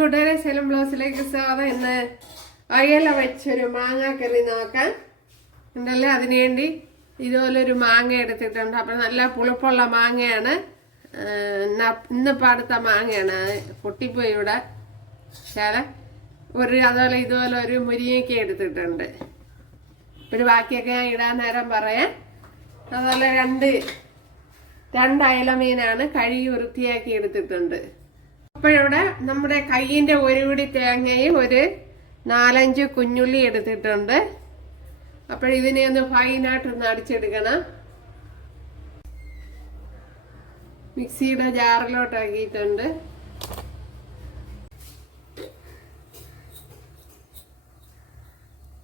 കൂട്ടുകാരെ സെലം ബ്ലൗസിലേക്ക് സ്വാഗതം. ഇന്ന് അയല വെച്ചൊരു മാങ്ങാക്കറി നോക്കാൻ ഉണ്ടല്ലോ. അതിനുവേണ്ടി ഇതുപോലൊരു മാങ്ങ എടുത്തിട്ടുണ്ട്. അപ്പം നല്ല പുളിപ്പുള്ള മാങ്ങയാണ്. ഇന്നിപ്പോൾ അടുത്ത മാങ്ങയാണ്, പൊട്ടിപ്പോയി ഇവിടെ. അതുപോലെ ഇതുപോലെ ഒരു മുരിങ്ങയ്ക്ക എടുത്തിട്ടുണ്ട്. പിന്നെ ബാക്കിയൊക്കെ ഞാൻ ഇടാൻ നേരം പറയാം. അതുപോലെ രണ്ട് അയല മീനാണ് കഴുകി വൃത്തിയാക്കി എടുത്തിട്ടുണ്ട്. അപ്പോഴിവിടെ നമ്മുടെ കയ്യിൻ്റെ ഒരു പിടി തേങ്ങയും ഒരു 4-5 കുഞ്ഞുള്ളി എടുത്തിട്ടുണ്ട്. അപ്പോഴിതിനെ ഒന്ന് ഫൈനായിട്ടൊന്ന് അടിച്ചെടുക്കണം. മിക്സിയുടെ ജാറിലോട്ടാക്കിയിട്ടുണ്ട്.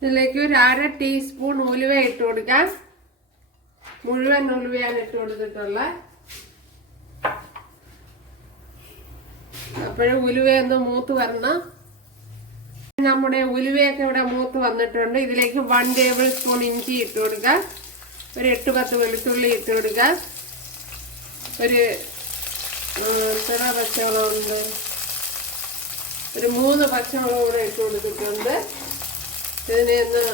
ഇതിലേക്ക് ഒരു 1/2 ടീസ്പൂൺ ഉലുവ ഇട്ട് കൊടുക്കാം. മുഴുവൻ ഉലുവയാണ് ഇട്ട് കൊടുത്തിട്ടുള്ളത്. അപ്പോഴും ഉലുവയൊന്ന് മൂത്ത് വരണം. നമ്മുടെ ഉലുവയൊക്കെ ഇവിടെ മൂത്ത് വന്നിട്ടുണ്ട്. ഇതിലേക്ക് 1 ടേബിൾ സ്പൂൺ ഇഞ്ചി ഇട്ട് കൊടുക്കുക. ഒരു 8-10 വെളുത്തുള്ളി ഇട്ട് കൊടുക്കുക. ഒരു എത്ര പച്ചമുളകുണ്ട്, ഒരു 3 പച്ചമുളക് കൂടെ ഇട്ട് കൊടുത്തിട്ടുണ്ട്. ഇതിനെ ഒന്ന്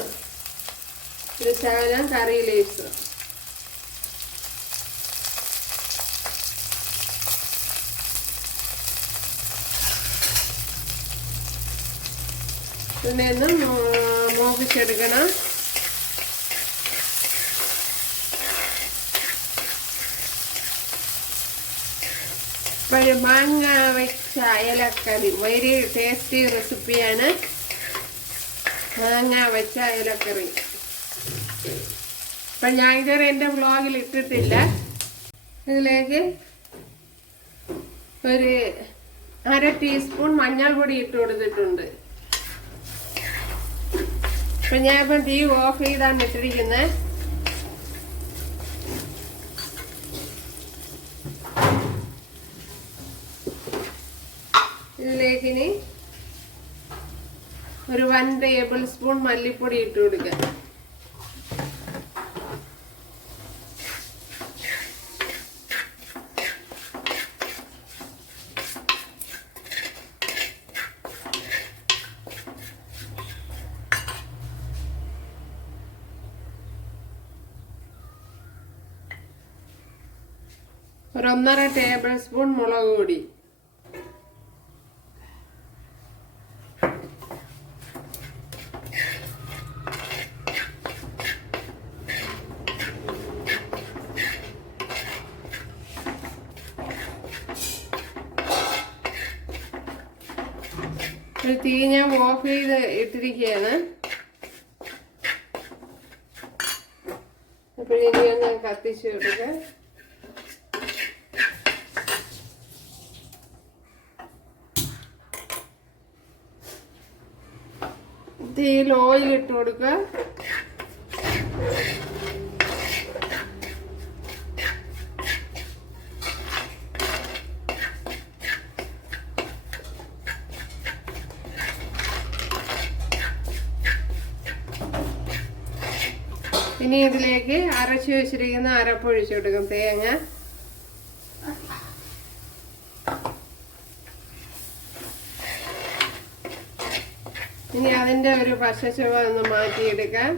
ഒരു ശകലം കറി ലീവ്സ്, ഇതിനെ ഒന്ന് മൂപ്പിച്ചെടുക്കണം. മാങ്ങ വെച്ച അയലക്കറി വെരി ടേസ്റ്റി റെസിപ്പിയാണ്. മാങ്ങ വെച്ച അയലക്കറി അപ്പം ഞാൻ ഇതുവരെ എൻ്റെ വ്ളോഗിൽ ഇട്ടിട്ടില്ല. ഇതിലേക്ക് ഒരു 1/2 ടീസ്പൂൺ മഞ്ഞൾപ്പൊടി ഇട്ട് കൊടുത്തിട്ടുണ്ട്. അപ്പം ഞാനിപ്പം തീ ഓഫ് ചെയ്താണ് ഇട്ടിരിക്കുന്നത്. ഇതിലേക്കിനി ഒരു 1 ടേബിൾ സ്പൂൺ മല്ലിപ്പൊടി ഇട്ട് കൊടുക്കുക. ഒരു 1.5 ടേബിൾ സ്പൂൺ മുളക് പൊടി. തീ ഞാൻ ഓഫ് ചെയ്ത് ഇട്ടിരിക്കുകയാണ്. അപ്പോൾ ഇനി ഒന്ന് കത്തിച്ച് കൊടുക്കുക. തീയിൽ ഓയിൽ ഇട്ട് കൊടുക്കുക. ഇനി ഇതിലേക്ക് അരച്ചു വെച്ചിരിക്കുന്ന അരപ്പൊഴിച്ചു കൊടുക്കും. തേങ്ങ, ഇനി അതിൻ്റെ ഒരു പശച്ചുവ ഒന്ന് മാറ്റിയെടുക്കാം.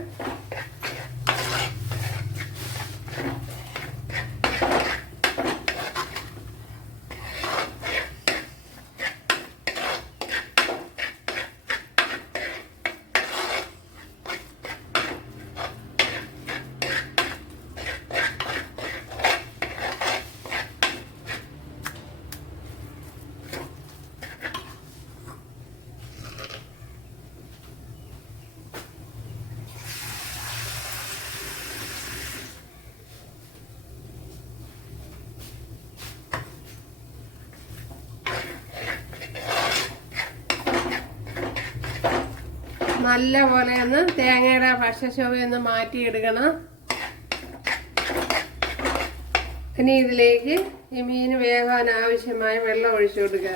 നല്ല പോലെ ഒന്ന് തേങ്ങയുടെ പശശോഭയൊന്ന് മാറ്റിയെടുക്കണം. ഇനി ഇതിലേക്ക് ഈ മീൻ വേകാൻ ആവശ്യമായ വെള്ളം ഒഴിച്ചു കൊടുക്കുക.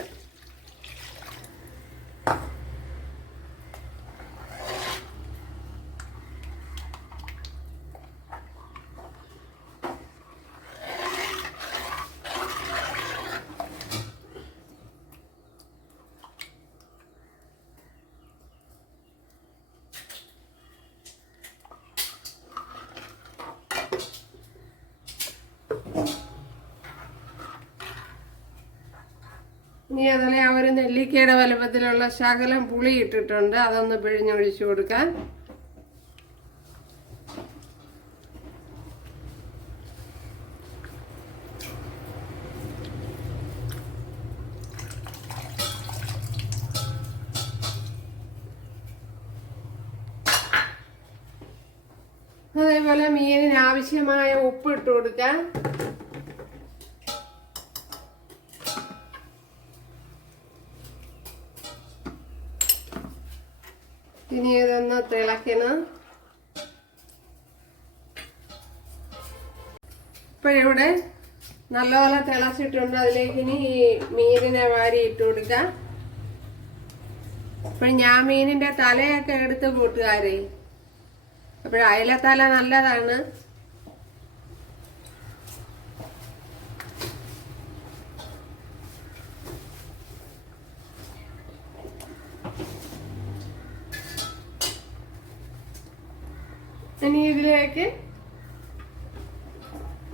ഇനി അതിലെ ആ ഒരു നെല്ലിക്കയുടെ വലുപ്പത്തിലുള്ള ശകലം പുളി ഇട്ടിട്ടുണ്ട്, അതൊന്ന് പിഴിഞ്ഞൊഴിച്ചു കൊടുക്കാം. അതേപോലെ മീനിന് ആവശ്യമായ ഉപ്പ് ഇട്ട് കൊടുക്കാം. ഇനി ഇതൊന്ന് തിളക്കണം. ഇപ്പോഴിവിടെ നല്ലപോലെ തിളച്ചിട്ടുണ്ട്. അതിലേക്ക് ഇനി ഈ മീനിനെ വാരി ഇട്ട് കൊടുക്കാം. അപ്പോൾ ഞാൻ മീനിന്റെ തലയൊക്കെ എടുത്ത് കൂട്ടുകാരെ, അപ്പോൾ അയലത്തല നല്ലതാണ്. ഇനി ഇതിലേക്ക്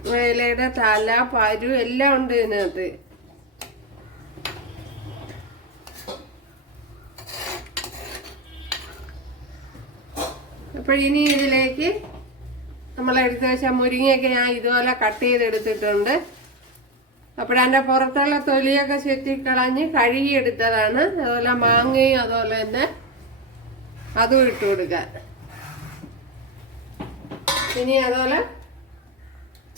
വേലയുടെ തല, പരു എല്ലാം ഉണ്ട് ഇതിനകത്ത്. അപ്പോൾ ഇനി ഇതിലേക്ക് നമ്മൾ എടുത്ത് വെച്ച മുരിങ്ങയൊക്കെ ഞാൻ ഇതുപോലെ കട്ട് ചെയ്തെടുത്തിട്ടുണ്ട്. അപ്പോഴതിൻ്റെ പുറത്തുള്ള തൊലിയൊക്കെ ചെത്തിക്കളഞ്ഞ് കഴുകിയെടുത്തതാണ്. അതുപോലെ മാങ്ങയും അതുപോലെ തന്നെ അതും ഇട്ട് കൊടുക്കാൻ. ഇനി അതുപോലെ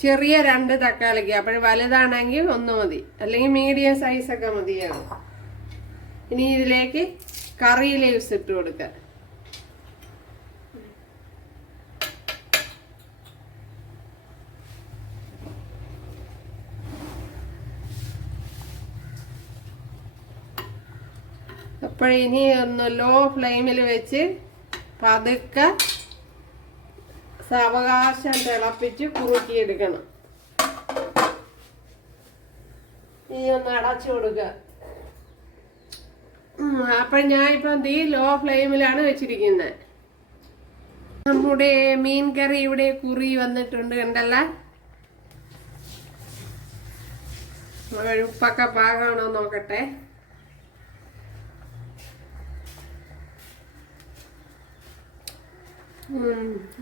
ചെറിയ 2 തക്കാളിക്ക്, അപ്പോൾ വലുതാണെങ്കിൽ 1 മതി, അല്ലെങ്കിൽ മീഡിയം സൈസൊക്കെ മതിയാകും. ഇനി ഇതിലേക്ക് കറി ലീവ്സ് ഇട്ട് കൊടുക്കുക. അപ്പോഴിനി ഒന്ന് ലോ ഫ്ലെയിമിൽ വെച്ച് പതുക്കെ സാവകാശം തിളപ്പിച്ച് കുറുക്കിയെടുക്കണം. ഈ ഒന്ന് അടച്ചു കൊടുക്കുക. അപ്പോൾ ഞാനിപ്പം തീ ലോ ഫ്ലെയിമിലാണ് വെച്ചിരിക്കുന്നത്. നമ്മുടെ മീൻ കറി ഇവിടെ കുറി വന്നിട്ടുണ്ട്, കണ്ടല്ല. ഉപ്പൊക്കെ പാകമാണോ നോക്കട്ടെ.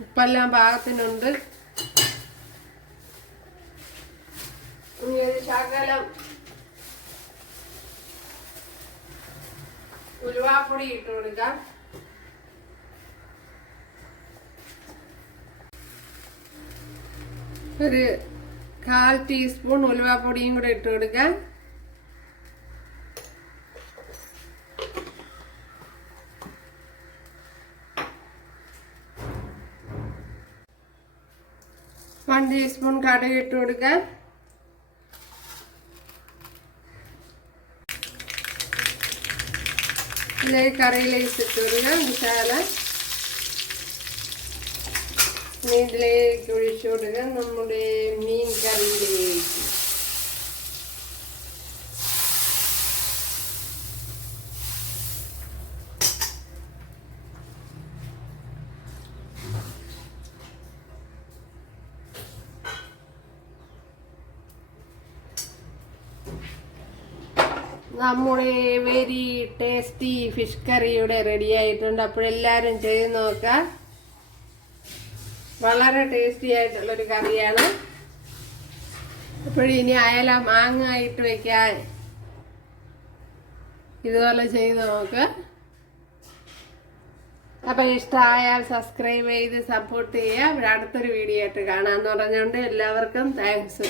ഉപ്പെല്ലാം പാകത്തിനുണ്ട്. ശകലം ഉലുവാപ്പൊടി ഇട്ട് കൊടുക്കാം. ഒരു 1/4 ടീസ്പൂൺ ഉലുവാപ്പൊടിയും കൂടെ ഇട്ട് കൊടുക്കാം. वन ടീസ്പൂൺ കടുക് ഇട്ട് കൊടുക്കാം. ഇതിലേക്ക് കറി ലീവ്സ് ഇട്ട് കൊടുക്കാം. മസാല ഇതിലേക്ക് ഒഴിച്ചു കൊടുക്കാം. നമ്മുടെ മീൻ കറിയിലേക്ക് നമ്മുടെ വെരി ടേസ്റ്റി ഫിഷ് കറി ഇവിടെ റെഡി ആയിട്ടുണ്ട്. അപ്പോഴെല്ലാവരും ചെയ്ത് നോക്കുക. വളരെ ടേസ്റ്റി ആയിട്ടുള്ളൊരു കറിയാണ്. അപ്പോഴിനി അയല മാങ്ങ ഇട്ട് വയ്ക്കാൻ ഇതുപോലെ ചെയ്ത് നോക്കുക. അപ്പം ഇഷ്ടമായാൽ സബ്സ്ക്രൈബ് ചെയ്ത് സപ്പോർട്ട് ചെയ്യുക. അടുത്തൊരു വീഡിയോ ആയിട്ട് കാണാമെന്ന് പറഞ്ഞുകൊണ്ട് എല്ലാവർക്കും താങ്ക്സ്.